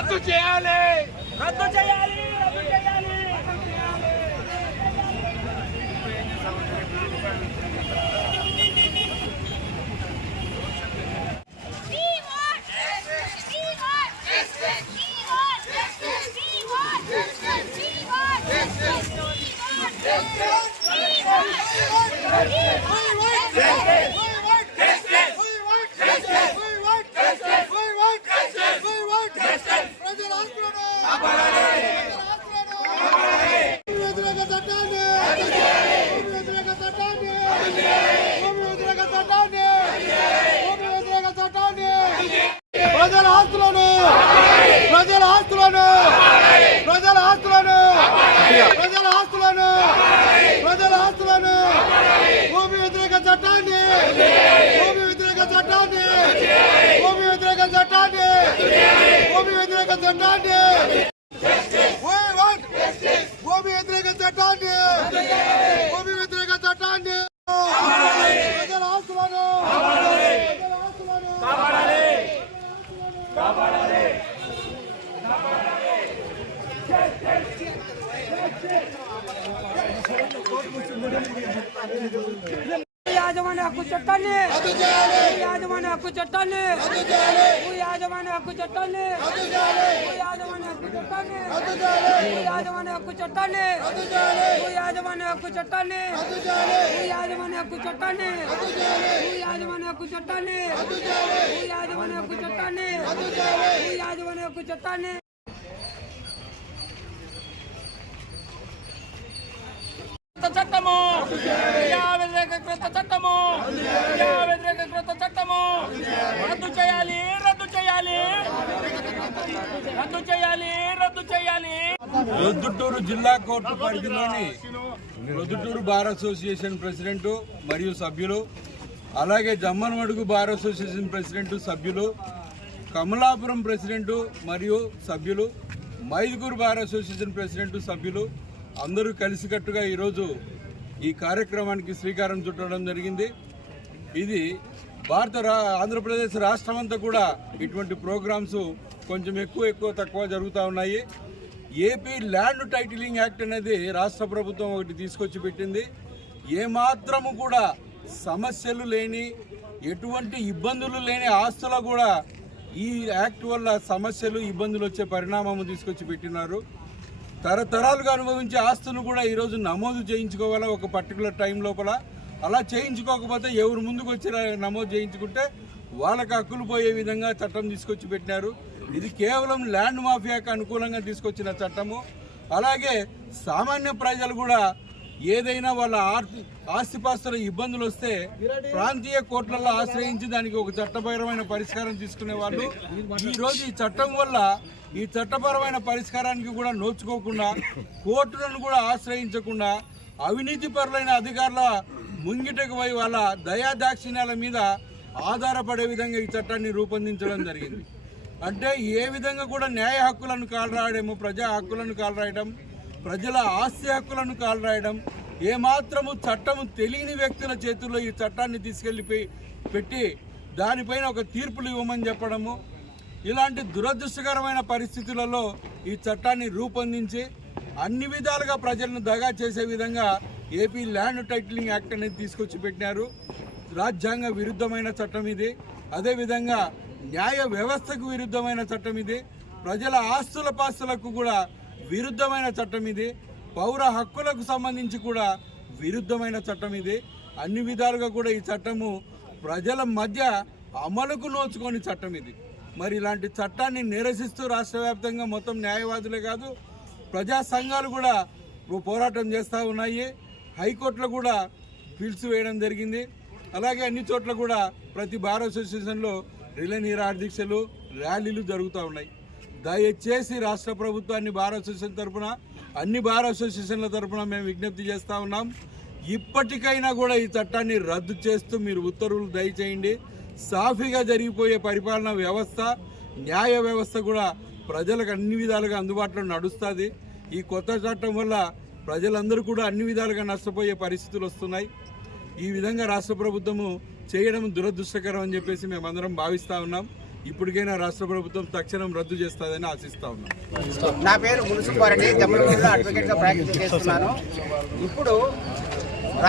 రద్దు చేయాలి రద్దు చేయాలి రద్దు చేయాలి ప్రజల ఆస్తులను ప్రజల ఆస్తులను ప్రజల ఆస్తులను ప్రజల ఆస్తులను ప్రజల ఆస్తులను భూమి వ్యతిరేక చట్టాన్ని భూమి వ్యతిరేక చట్టాన్ని భూమి వ్యతిరేక చట్టాన్ని భూమి వ్యతిరేక చట్టాన్ని భూమి వ్యతిరేక చట్టాన్ని భూమి వ్యతిరేక చట్టాన్ని ప్రజల ఆస్తులను ప్రజల ఆస్తులను యాజమాన్య హక్కు చట్టాన్ని యాజమాన్య హక్కు చట్టాన్ని యాజమాన్య హక్కు చట్టాన్ని యాజమాన్య హక్కు చట్టాన్ని యాజమాన్య హక్కు చట్టాన్ని యాజమాన్య హక్కు చట్టాన్ని యాజమాన్య హక్కు చట్టాన్ని యాజమాన్య హక్కు చట్టాన్ని యాజమాన్య హక్కు చట్టాన్ని యాజమాన్య హక్కు చట్టాన్ని చట్టము వ్యతిరేక చట్టము వ్యతిరేక చట్టము రద్దు చేయాలి రద్దు చేయాలి రద్దు చేయాలి రద్దు చేయాలి. ప్రొద్దుటూరు జిల్లా కోర్టు పరిధిలోని ప్రొద్దుటూరు బార్ అసోసియేషన్ ప్రెసిడెంట్ మరియు సభ్యులు, అలాగే జమ్మనమడుగు బార్ అసోసియేషన్ ప్రెసిడెంట్ సభ్యులు, కమలాపురం ప్రెసిడెంట్ మరియు సభ్యులు, మైదుగూరు బార్ అసోసియేషన్ ప్రెసిడెంట్ సభ్యులు అందరూ కలిసికట్టుగా ఈరోజు ఈ కార్యక్రమానికి శ్రీకారం చుట్టడం జరిగింది. ఇది ఆంధ్రప్రదేశ్ రాష్ట్రం అంతా కూడా ఇటువంటి ప్రోగ్రామ్స్ కొంచెం ఎక్కువ తక్కువ జరుగుతూ ఉన్నాయి. ఏపీ ల్యాండ్ టైటిలింగ్ యాక్ట్ అనేది రాష్ట్ర ప్రభుత్వం ఒకటి తీసుకొచ్చి పెట్టింది. ఏమాత్రము కూడా సమస్యలు లేని, ఎటువంటి ఇబ్బందులు లేని ఆస్తులు కూడా ఈ యాక్ట్ వల్ల సమస్యలు ఇబ్బందులు వచ్చే పరిణామం తీసుకొచ్చి పెట్టినారు. తరతరాలుగా అనుభవించే ఆస్తులు కూడా ఈరోజు నమోదు చేయించుకోవాలా ఒక పర్టికులర్ టైం లోపల. అలా చేయించుకోకపోతే ఎవరు ముందుకు వచ్చి నమోదు చేయించుకుంటే వాళ్ళకి హక్కులు పోయే విధంగా చట్టం తీసుకొచ్చి పెట్టినారు. ఇది కేవలం ల్యాండ్ మాఫియాకు అనుకూలంగా తీసుకొచ్చిన చట్టము. అలాగే సామాన్య ప్రజలు కూడా ఏదైనా వాళ్ళ ఆస్తిపాస్తుల ఇబ్బందులు వస్తే ప్రాంతీయ కోర్టులలో ఆశ్రయించి దానికి ఒక చట్టపరమైన పరిష్కారం తీసుకునే వాళ్ళు ఈరోజు ఈ చట్టం వల్ల ఈ చట్టపరమైన పరిష్కారానికి కూడా నోచుకోకుండా, కోర్టులను కూడా ఆశ్రయించకుండా అవినీతి పరులైన అధికారుల ముంగిటకు పోయి వాళ్ళ దయాదాక్షిణ్యాల మీద ఆధారపడే విధంగా ఈ చట్టాన్ని రూపొందించడం జరిగింది. అంటే ఏ విధంగా కూడా న్యాయ హక్కులను కాలరాయడము, ప్రజా హక్కులను కాలరాయడం, ప్రజల ఆస్తి హక్కులను కాలరాయడం, ఏమాత్రము చట్టము తెలియని వ్యక్తుల చేతుల్లో ఈ చట్టాన్ని తీసుకెళ్లి పెట్టి దానిపైన ఒక తీర్పులు ఇవ్వమని చెప్పడము, ఇలాంటి దురదృష్టకరమైన పరిస్థితులలో ఈ చట్టాన్ని రూపొందించి అన్ని విధాలుగా ప్రజలను దగా చేసే విధంగా ఏపీ ల్యాండ్ టైటిలింగ్ యాక్ట్ అనేది తీసుకొచ్చి పెట్టినారు. రాజ్యాంగ విరుద్ధమైన చట్టం ఇది. అదేవిధంగా న్యాయ వ్యవస్థకు విరుద్ధమైన చట్టం ఇది. ప్రజల పాస్తులకు కూడా విరుద్ధమైన చట్టం ఇది. పౌర హక్కులకు సంబంధించి కూడా విరుద్ధమైన చట్టం ఇది. అన్ని విధాలుగా కూడా ఈ చట్టము ప్రజల మధ్య అమలుకు నోచుకొని చట్టం ఇది. మరి ఇలాంటి చట్టాన్ని నిరసిస్తూ రాష్ట్ర వ్యాప్తంగా మొత్తం న్యాయవాదులే కాదు ప్రజా సంఘాలు కూడా పోరాటం చేస్తూ ఉన్నాయి. హైకోర్టులో కూడా పిలుసు వేయడం జరిగింది. అలాగే అన్ని చోట్ల కూడా ప్రతి బార్ అసోసియేషన్లో రిలే నిరాహారదీక్షలు, ర్యాలీలు జరుగుతూ ఉన్నాయి. దయచేసి రాష్ట్ర ప్రభుత్వాన్ని బార్ అసోసియేషన్ తరఫున, అన్ని బార్ అసోసియేషన్ల తరఫున మేము విజ్ఞప్తి చేస్తూ ఉన్నాం. ఇప్పటికైనా కూడా ఈ చట్టాన్ని రద్దు చేస్తూ మీరు ఉత్తర్వులు దయచేయండి. సాఫీగా జరిగిపోయే పరిపాలనా వ్యవస్థ, న్యాయ వ్యవస్థ కూడా ప్రజలకు అన్ని విధాలుగా అందుబాటులో నడుస్తుంది. ఈ కొత్త చట్టం వల్ల ప్రజలందరూ కూడా అన్ని విధాలుగా నష్టపోయే పరిస్థితులు వస్తున్నాయి. ఈ విధంగా రాష్ట్ర ప్రభుత్వము చేయడం దురదృష్టకరం అని చెప్పేసి మేమందరం భావిస్తూ ఉన్నాం. ఇప్పటికైనా రాష్ట్ర ప్రభుత్వం తక్షణం రద్దు చేస్తుందని ఆశిస్తా ఉన్నాం. నా పేరు మున్సిపాలిటీ జమ్మలమడుగులో అడ్వకేట్గా ప్రాక్టీస్ చేస్తున్నాను. ఇప్పుడు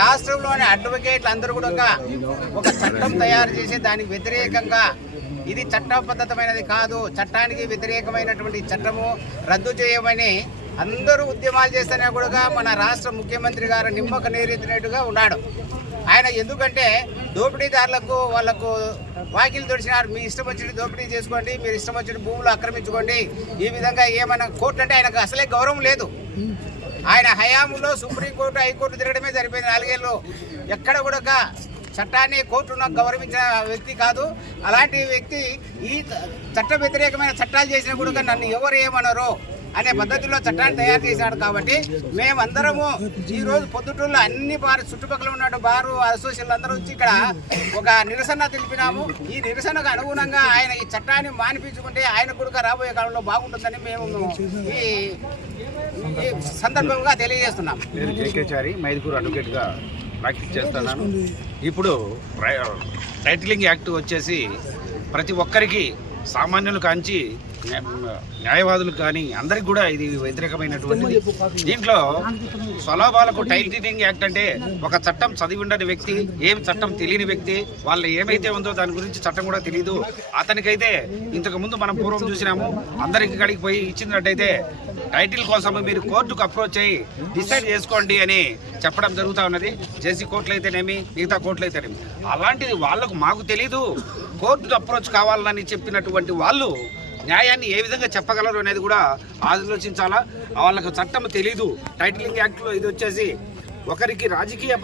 రాష్ట్రంలోని అడ్వకేట్లు అందరూ కూడా ఒక చట్టం తయారు చేసి దానికి వ్యతిరేకంగా ఇది చట్టబద్ధమైనది కాదు, చట్టానికి వ్యతిరేకమైనటువంటి చట్టము రద్దు చేయమని అందరూ ఉద్యమాలు చేస్తేనే కూడా మన రాష్ట్ర ముఖ్యమంత్రి గారు నిమ్మక నీరెత్తినట్టుగా ఉన్నాడు. ఆయన ఎందుకంటే దోపిడీదారులకు వాళ్ళకు వాకిలు తొడిచినారు, మీ ఇష్టం వచ్చినట్టు దోపిడీ చేసుకోండి, మీరు ఇష్టం వచ్చిన భూములు ఆక్రమించుకోండి, ఈ విధంగా ఏమైనా కోర్టు అంటే ఆయనకు అసలే గౌరవం లేదు. ఆయన హయాంలో సుప్రీంకోర్టు హైకోర్టు తిరగడమే సరిపోయింది 4 ఏళ్ళు. ఎక్కడ కూడా చట్టాన్ని కోర్టును గౌరవించిన వ్యక్తి కాదు. అలాంటి వ్యక్తి ఈ చట్ట వ్యతిరేకమైన చట్టాలు చేసినా కూడా నన్ను ఎవరు ఏమనరు అనే పద్ధతిలో చట్టాన్ని తయారు చేశాడు. కాబట్టి మేమందరము ఈరోజు పొద్దుటూరులో అన్ని బార్ చుట్టుపక్కల ఉన్న బారు అసోసియేషన్లు అందరూ వచ్చి ఇక్కడ ఒక నిరసన తెలిపినాము. ఈ నిరసనకు అనుగుణంగా ఆయన ఈ చట్టాన్ని మానిపించుకుంటే ఆయన కూడా రాబోయే కాలంలో బాగుంటుందని మేము ఈ సందర్భంగా తెలియజేస్తున్నాం. నేను కేకేచారి మైదుకూరు అడ్వకేట్గా ప్రాక్టీస్ చేస్తున్నాను. ఇప్పుడు టైటిలింగ్ యాక్ట్ వచ్చేసి ప్రతి ఒక్కరికి సామాన్యులు కాంచి న్యాయవాదులు కానీ అందరికి కూడా ఇది వ్యతిరేకమైనటువంటిది. దీంట్లో స్వలాభాలకు టైటిలింగ్ యాక్ట్ అంటే ఒక చట్టం చదివి ఉండని వ్యక్తి, ఏం చట్టం తెలియని వ్యక్తి, వాళ్ళు ఏమైతే ఉందో దాని గురించి చట్టం కూడా తెలియదు అతనికైతే ఇంతకు ముందు మనం పూర్వం చూసినాము. అందరికి కడికి పోయి ఇచ్చినట్టయితే టైటిల్ కోసం మీరు కోర్టుకు అప్రోచ్ అయ్యి డిసైడ్ చేసుకోండి అని చెప్పడం జరుగుతూ ఉన్నది. జేసీ కోర్టులు అయితేనేమి, మిగతా కోర్టులు అయితేనేమి. అలాంటిది వాళ్ళకు మాకు తెలీదు, కోర్టుకు అప్రోచ్ కావాలని చెప్పినటువంటి వాళ్ళు న్యాయాన్ని ఏ విధంగా చెప్పగలరు అనేది కూడా ఆలోచించాలా. వాళ్ళకు చట్టం తెలీదు. టైటిలింగ్ యాక్ట్లో ఇది వచ్చేసి ఒకరికి రాజకీయ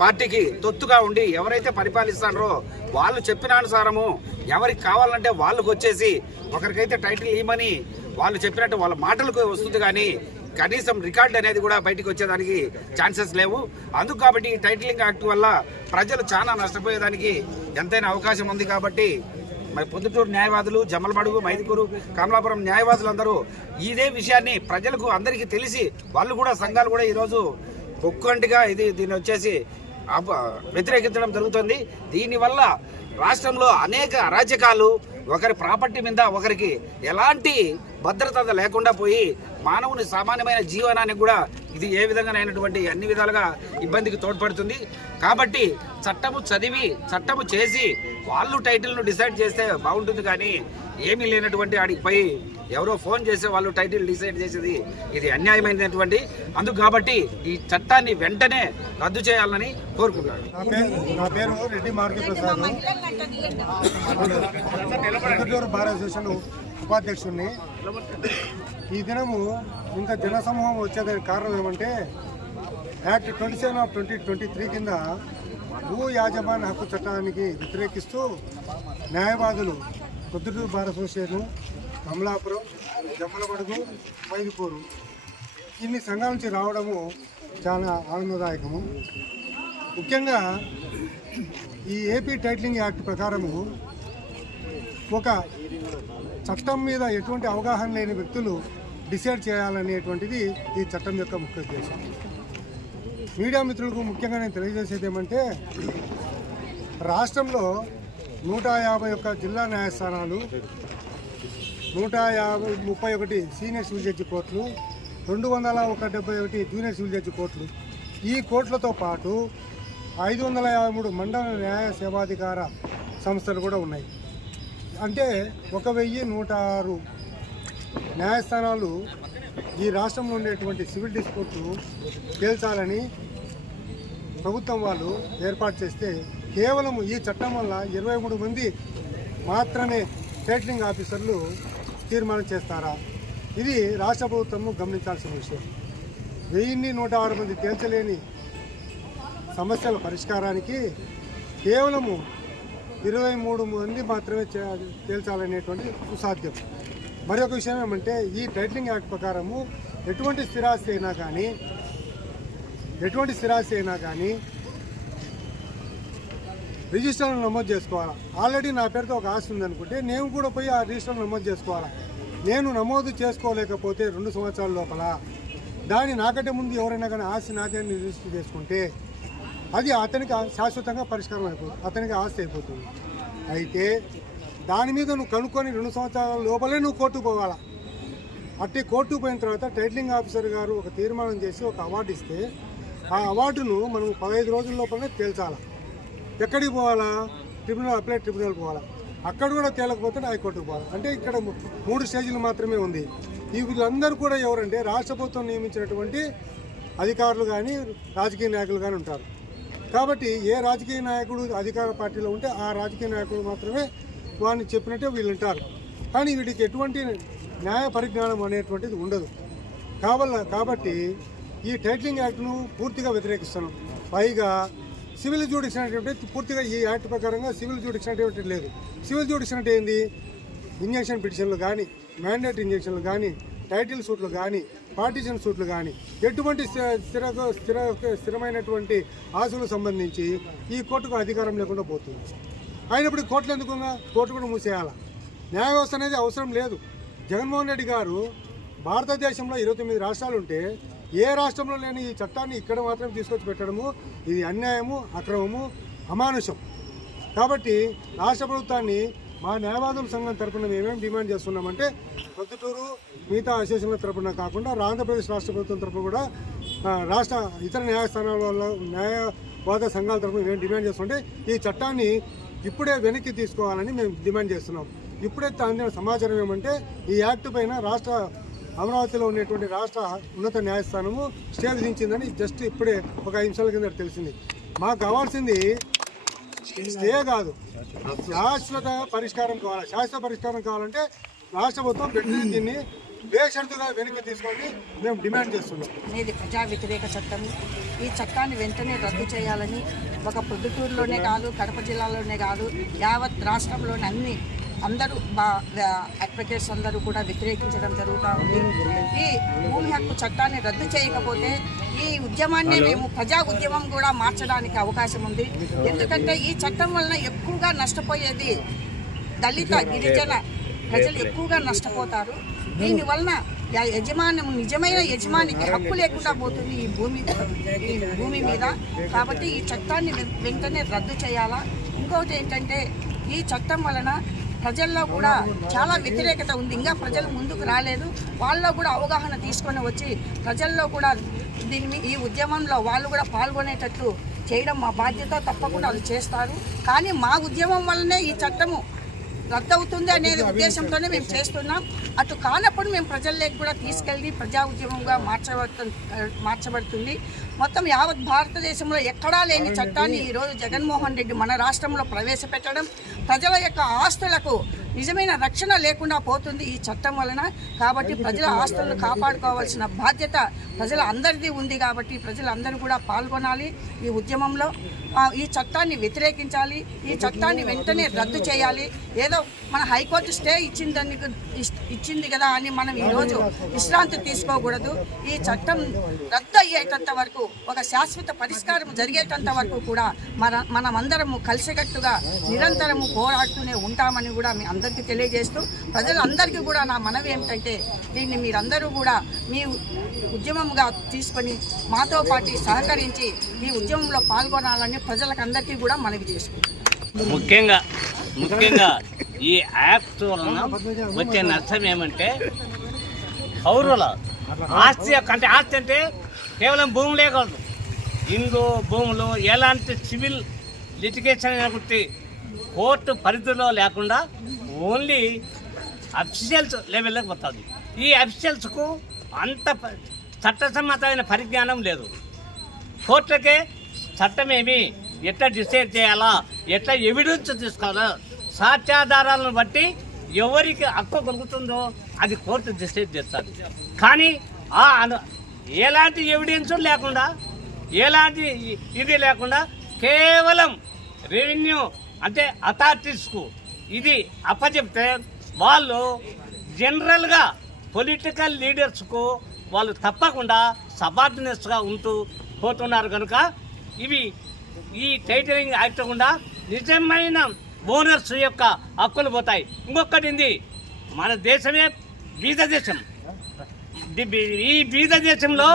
పార్టీకి తొత్తుగా ఉండి ఎవరైతే పరిపాలిస్తారో వాళ్ళు చెప్పినానుసారము ఎవరికి కావాలంటే వాళ్ళకు వచ్చేసి ఒకరికైతే టైటిల్ ఇవ్వమని వాళ్ళు చెప్పినట్టు వాళ్ళ మాటలకు వస్తుంది, కానీ కనీసం రికార్డ్ అనేది కూడా బయటకు వచ్చేదానికి ఛాన్సెస్ లేవు. అందుకు కాబట్టి ఈ టైటిలింగ్ యాక్ట్ వల్ల ప్రజలు చాలా నష్టపోయేదానికి ఎంతైనా అవకాశం ఉంది. కాబట్టి మరి పొద్దుటూరు న్యాయవాదులు, జమ్మలమడుగు, మైదుకూరు, కమలాపురం న్యాయవాదులందరూ ఇదే విషయాన్ని ప్రజలకు అందరికీ తెలిసి వాళ్ళు కూడా సంఘాలు కూడా ఈరోజు ఒక్కంటిగా దీన్ని వచ్చేసి వ్యతిరేకించడం జరుగుతుంది. దీనివల్ల రాష్ట్రంలో అనేక అరాచకాలు, ఒకరి ప్రాపర్టీ మీద ఒకరికి ఎలాంటి భద్రత లేకుండా పోయి మానవుని సామాన్యమైన జీవనానికి కూడా ఇది ఏ విధంగానైనటువంటి అన్ని విధాలుగా ఇబ్బందికి తోడ్పడుతుంది. కాబట్టి చట్టము చదివి చట్టము చేసి వాళ్ళు టైటిల్ను డిసైడ్ చేస్తే బాగుంటుంది, కానీ ఏమీ లేనటువంటి ఆడికి పోయి ఎవరో ఫోన్ చేసే వాళ్ళు టైటిల్ డిసైడ్ చేసేది ఇది అన్యాయమైనటువంటి. అందుకు కాబట్టి ఈ చట్టాన్ని వెంటనే రద్దు చేయాలని కోరుకుంటున్నాను. నా పేరు రెడ్డి మార్కి ప్రసాద్, పొద్దుటూరు బార్ అసోసియేషన్ ఉపాధ్యక్షుడిని. ఈ దినము ఇంత జనసమూహం వచ్చేదానికి కారణం ఏమంటే యాక్ట్ 27/2023 కింద భూ యాజమాన్య హక్కు చట్టానికి వ్యతిరేకిస్తూ న్యాయవాదులు పొద్దుటూరు బార్ అసోసియేషన్, కమలాపురం, జమ్మలమడుగు, మైదుకూరు ఇన్ని సంఘాల నుంచి రావడము చాలా ఆనందదాయకము. ముఖ్యంగా ఈ ఏపీ టైటిలింగ్ యాక్ట్ ప్రకారము ఒక చట్టం మీద ఎటువంటి అవగాహన లేని వ్యక్తులు డిసైడ్ చేయాలనేటువంటిది ఈ చట్టం యొక్క ముఖ్య ఉద్దేశం. మీడియా మిత్రులకు ముఖ్యంగా నేను తెలియజేసేది ఏమంటే రాష్ట్రంలో 151 జిల్లా న్యాయస్థానాలు, 131 సీనియర్ సివిల్ జడ్జి కోర్టులు, 271 జూనియర్ సివిల్ జడ్జి కోర్టులు, ఈ కోర్టులతో పాటు 553 మండల న్యాయ సేవాధికార సంస్థలు కూడా ఉన్నాయి. అంటే 1106 న్యాయస్థానాలు ఈ రాష్ట్రంలో ఉండేటువంటి సివిల్ డిస్ప్యూట్లు తేల్చాలని ప్రభుత్వం వాళ్ళు ఏర్పాటు చేస్తే కేవలం ఈ చట్టం వల్ల 23 మంది మాత్రమే టైటిలింగ్ ఆఫీసర్లు తీర్మానం చేస్తారా? ఇది రాష్ట్ర ప్రభుత్వము గమనించాల్సిన విషయం. 1106 మంది తేల్చలేని సమస్యల పరిష్కారానికి కేవలము 23 మంది మాత్రమే తేల్చాలనేటువంటి సుసాధ్యం. మరి ఒక విషయం ఏమంటే ఈ టైటిలింగ్ యాక్ట్ ప్రకారము ఎటువంటి స్థిరాస్తి అయినా కానీ రిజిస్టర్లో నమోదు చేసుకోవాలా. ఆల్రెడీ నా పేరుతో ఒక ఆస్తి ఉందనుకుంటే నేను కూడా పోయి ఆ రిజిస్టర్లో నమోదు చేసుకోవాలా. నేను నమోదు చేసుకోలేకపోతే 2 సంవత్సరాల లోపల దాని నాకంటే ముందు ఎవరైనా కానీ ఆస్తి నాదే రిజిస్టర్ చేసుకుంటే అది అతనికి శాశ్వతంగా పరిష్కారం అయిపోతుంది, అతనికి ఆస్తి అయిపోతుంది. అయితే దాని మీద నువ్వు కనుక్కొని 2 సంవత్సరాల లోపలే నువ్వు కోర్టుకు పోవాలా. అట్టి కోర్టుకు పోయిన తర్వాత టైటిలింగ్ ఆఫీసర్ గారు ఒక తీర్మానం చేసి ఒక అవార్డు ఇస్తే ఆ అవార్డును మనం 15 రోజుల లోపలనే తేల్చాలా. ఎక్కడికి పోవాలా? అప్లైట్ ట్రిబ్యునల్ పోవాలా. అక్కడ కూడా తేలకపోతే హైకోర్టుకు పోవాలి. అంటే ఇక్కడ 3 స్టేజీలు మాత్రమే ఉంది. ఈ వీళ్ళందరూ కూడా ఎవరంటే రాష్ట్ర ప్రభుత్వం నియమించినటువంటి అధికారులు కానీ రాజకీయ నాయకులు కానీ ఉంటారు. కాబట్టి ఏ రాజకీయ నాయకుడు అధికార పార్టీలో ఉంటే ఆ రాజకీయ నాయకుడు మాత్రమే వాడిని చెప్పినట్టే వీళ్ళు ఉంటారు. కానీ వీటికి ఎటువంటి న్యాయ పరిజ్ఞానం అనేటువంటిది ఉండదు. కాబట్టి ఈ టైటిలింగ్ యాక్ట్ను పూర్తిగా వ్యతిరేకిస్తున్నాం. పైగా సివిల్ జ్యూడిక్షన్ అంటే పూర్తిగా ఈ యాక్ట్ ప్రకారంగా సివిల్ జ్యూడిక్షన్ అంటే లేదు. సివిల్ జ్యూడిక్షన్ అంటే ఏంది? ఇంజక్షన్ పిటిషన్లు కానీ, మ్యాండేట్ ఇంజక్షన్లు కానీ, టైటిల్ సూట్లు కానీ, పార్టీషన్ సూట్లు కానీ, ఎటువంటి స్థిరమైనటువంటి ఆశలకు సంబంధించి ఈ కోర్టుకు అధికారం లేకుండా పోతుంది. అయినప్పుడు కోర్టులు ఎందుకు? కోర్టు కూడా మూసేయాలి. న్యాయ వ్యవస్థ అనేది అవసరం లేదు. జగన్మోహన్ రెడ్డి గారు భారతదేశంలో 29 రాష్ట్రాలు ఉంటే ఏ రాష్ట్రంలో లేని ఈ చట్టాన్ని ఇక్కడ మాత్రం తీసుకొచ్చి పెట్టడము ఇది అన్యాయము, అక్రమము, అమానుషం. కాబట్టి రాష్ట్ర ప్రభుత్వాన్ని మా న్యాయవాదుల సంఘం తరఫున మేమేం డిమాండ్ చేస్తున్నామంటే ప్రొద్దుటూరు మిగతా అసోసియేషన్ల తరఫున కాకుండా ఆంధ్రప్రదేశ్ రాష్ట్ర ప్రభుత్వం తరఫున కూడా రాష్ట్ర ఇతర న్యాయస్థానాల వల్ల న్యాయవాద సంఘాల తరఫున మేము డిమాండ్ చేస్తుంటే ఈ చట్టాన్ని ఇప్పుడే వెనక్కి తీసుకోవాలని మేము డిమాండ్ చేస్తున్నాం. ఇప్పుడే అందిన సమాచారం ఏమంటే ఈ యాక్ట్ పైన అమరావతిలో ఉన్నటువంటి రాష్ట్ర ఉన్నత న్యాయస్థానము స్టే విధించిందని జస్ట్ ఇప్పుడే ఒక 5 నిమిషాల కింద తెలిసింది. మాకు కావాల్సింది స్టే కాదు, శాశ్వత పరిష్కారం కావాలి. శాశ్వత పరిష్కారం కావాలంటే రాష్ట్ర ప్రభుత్వం వెంటనే దీన్ని బేషరతుగా వెనక్కి తీసుకొని మేము డిమాండ్ చేస్తున్నాం. అనేది ప్రజా వ్యతిరేక చట్టం. ఈ చట్టాన్ని వెంటనే రద్దు చేయాలని ఒక ప్రొద్దుటూరులోనే కాదు, కడప జిల్లాలోనే కాదు, యావత్ రాష్ట్రంలోని అందరూ అడ్వకేట్స్ అందరూ కూడా వ్యతిరేకించడం జరుగుతూ ఉంది. ఈ భూమి హక్కు చట్టాన్ని రద్దు చేయకపోతే ఈ ఉద్యమాన్ని మేము ప్రజా ఉద్యమం కూడా మార్చడానికి అవకాశం ఉంది. ఎందుకంటే ఈ చట్టం వలన ఎక్కువగా నష్టపోయేది దళిత గిరిజన ప్రజలు ఎక్కువగా నష్టపోతారు. దీనివలన నిజమైన యజమానికి హక్కు లేకుండా పోతుంది ఈ భూమి మీద. కాబట్టి ఈ చట్టాన్ని వెంటనే రద్దు చేయాలా. ఇంకొకటి ఏంటంటే ఈ చట్టం వలన ప్రజల్లో కూడా చాలా వ్యతిరేకత ఉంది. ఇంకా ప్రజలు ముందుకు రాలేదు. వాళ్ళలో కూడా అవగాహన తీసుకొని వచ్చి ప్రజల్లో కూడా ఈ ఉద్యమంలో వాళ్ళు కూడా పాల్గొనేటట్లు చేయడం మా బాధ్యత. తప్పకుండా వాళ్ళు చేస్తారు. కానీ మా ఉద్యమం వల్లనే ఈ చట్టము రద్దు అవుతుంది అనేది ఉద్దేశంతోనే మేము చేస్తున్నాం. అటు కానప్పుడు మేము ప్రజల్లోకి కూడా తీసుకెళ్ళి ప్రజా ఉద్యమంగా మార్చబడుతుంది. మొత్తం యావత్ భారతదేశంలో ఎక్కడా లేని చట్టాన్ని ఈరోజు జగన్మోహన్ రెడ్డి మన రాష్ట్రంలో ప్రవేశపెట్టడం ప్రజల యొక్క ఆస్తులకు నిజమైన రక్షణ లేకుండా పోతుంది ఈ చట్టం వలన. కాబట్టి ప్రజల ఆస్తులను కాపాడుకోవాల్సిన బాధ్యత ప్రజల అందరిది ఉంది. కాబట్టి ప్రజలందరూ కూడా పాల్గొనాలి ఈ ఉద్యమంలో. ఈ చట్టాన్ని వ్యతిరేకించాలి. ఈ చట్టాన్ని వెంటనే రద్దు చేయాలి. ఏదో మన హైకోర్టు స్టే ఇచ్చింది కదా అని మనం ఈరోజు విశ్రాంతి తీసుకోకూడదు. ఈ చట్టం రద్దు అయ్యేటంత వరకు, ఒక శాశ్వత పరిష్కారం జరిగేటంత వరకు కూడా మనమందరము కలిసికట్టుగా నిరంతరము పోరాడుతూనే ఉంటామని కూడా మీ అందరికీ తెలియజేస్తూ, ప్రజలందరికీ కూడా నా మనవి ఏమిటంటే దీన్ని మీరందరూ కూడా మీ ఉద్యమంగా తీసుకొని మాతో పాటు సహకరించి ఈ ఉద్యమంలో పాల్గొనాలని ప్రజలకు అందరికీ కూడా మనవి చేసుకుంటాం. ముఖ్యంగా ఈ యాప్స్ వలన వచ్చే నష్టం ఏమంటే పౌరుల ఆస్తి అంటే కేవలం భూములే కాదు, ఇండ్లు భూములు ఎలాంటి సివిల్ లిటిగేషన్ అనుకుంటే కోర్టు పరిధిలో లేకుండా ఓన్లీ అఫీషియల్స్ లెవెల్లోకి వస్తుంది. ఈ అఫీషియల్స్కు అంత చట్టసమ్మతమైన పరిజ్ఞానం లేదు. కోర్టులకే చట్టమేమి ఎట్లా డిసైడ్ చేయాలా, ఎట్లా ఎవిడెన్స్ తీసుకోవాలా, సాక్ష్యాధారాలను బట్టి ఎవరికి హక్కు కలుగుతుందో అది కోర్టు డిసైడ్ చేస్తుంది. కానీ ఎలాంటి ఎవిడెన్స్ లేకుండా, ఎలాంటి ఇది లేకుండా కేవలం రెవెన్యూ అంటే అథారిటీస్కు ఇది అప్పచెప్తే వాళ్ళు జనరల్గా పొలిటికల్ లీడర్స్కు వాళ్ళు తప్పకుండా సబార్డినేట్స్గా ఉంటూ పోతున్నారు. కనుక ఈ టైటిలింగ్ యాక్ట్ కూడా నిజమైన ఓనర్స్ యొక్క హక్కులు పోతాయి. ఇంకొకటి మన దేశమే బీద దేశం. ఈ బీద దేశంలో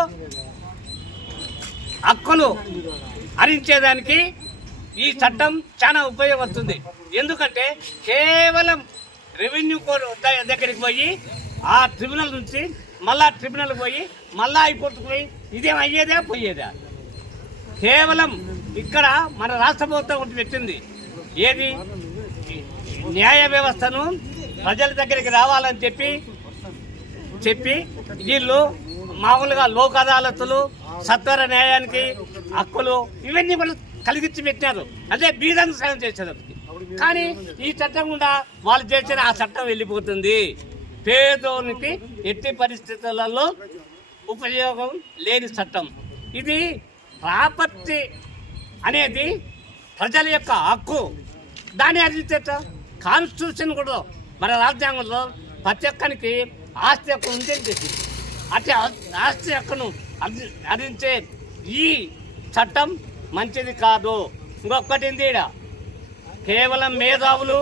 హక్కులు హరించేదానికి ఈ చట్టం చాలా ఉపయోగపడుతుంది. ఎందుకంటే కేవలం రెవెన్యూ కోర్టు దగ్గరికి పోయి ఆ ట్రిబ్యునల్ నుంచి మళ్ళా ట్రిబ్యునల్ పోయి మళ్ళా హైకోర్టుకు పోయి ఇదేం అయ్యేదా పోయేదా? కేవలం ఇక్కడ మన రాష్ట్ర ప్రభుత్వం ఒకటి పెట్టింది, ఏది న్యాయ వ్యవస్థను ప్రజల దగ్గరికి రావాలని చెప్పి వీళ్ళు మామూలుగా లోక్ అదాలతులు, సత్వర న్యాయానికి హక్కులు ఇవన్నీ కూడా కలిగించి పెట్టినారు. అదే బీదానికి సాయం చేసేదానికి. కానీ ఈ చట్టం కూడా వాళ్ళు చేసిన ఆ చట్టం వెళ్ళిపోతుంది. పేదోనికి ఎట్టి పరిస్థితులలో ఉపయోగం లేని చట్టం ఇది. ప్రాపర్టీ అనేది ప్రజల యొక్క హక్కు. దాన్ని అడిగితే కాన్స్టిట్యూషన్ కూడా మన రాజ్యాంగంలో ప్రతి ఒక్కరికి ఆస్తి హక్కు ఉందని చెప్పింది. అట్లా ఆస్తి హక్కును అందించే ఈ చట్టం మంచిది కాదు. ఇంకొకటి ఏంది, కేవలం మేధావులు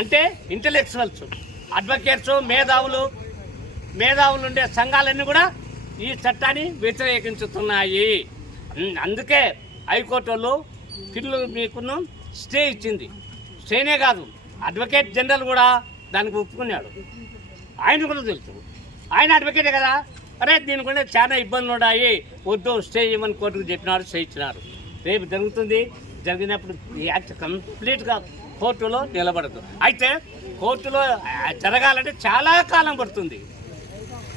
అంటే ఇంటలెక్చువల్స్, అడ్వకేట్స్, మేధావులు ఉండే సంఘాలన్నీ కూడా ఈ చట్టాన్ని వ్యతిరేకించుతున్నాయి. అందుకే హైకోర్టు వాళ్ళు పిల్లలు మీకును స్టే ఇచ్చింది. స్టేనే కాదు, అడ్వకేట్ జనరల్ కూడా దానికి ఒప్పుకున్నాడు. ఆయన కూడా తెలుసు, ఆయన అడ్వకేటే కదా. అరే దీనికంటే చాలా ఇబ్బందులు ఉన్నాయి, వద్దు స్టే ఇవ్వమని కోర్టుకు చెప్పినారు, స్టే ఇచ్చినారు. రేపు జరుగుతుంది. జరిగినప్పుడు ఈ యాక్ట్ కంప్లీట్గా కోర్టులో నిలబడదు. అయితే కోర్టులో జరగాలంటే చాలా కాలం పడుతుంది.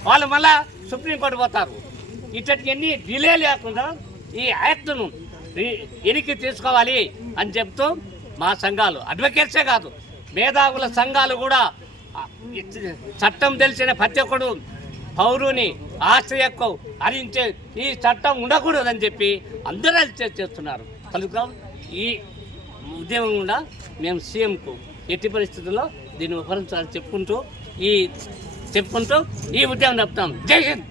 వాళ్ళు మళ్ళా సుప్రీంకోర్టు పోతారు. ఇట్లాంటివన్నీ డిలే లేకుండా ఈ యాక్ట్ను వెనక్కి తీసుకోవాలి అని చెప్తూ మా సంఘాలు, అడ్వకేట్సే కాదు మేధావుల సంఘాలు కూడా చట్టం తెలిసిన ప్రతి ఒక్కడు పౌరుని ఆస్తి హక్కు హరించే ఈ చట్టం ఉండకూడదని చెప్పి అందరూ చేస్తున్నారు. కనుక ఈ ఉద్యమం కూడా మేము సీఎంకు ఎట్టి పరిస్థితుల్లో దీన్ని ఉపకరించాలని చెప్పుకుంటూ ఈ ఉద్యమం నడుపుతాం. జై హింద్.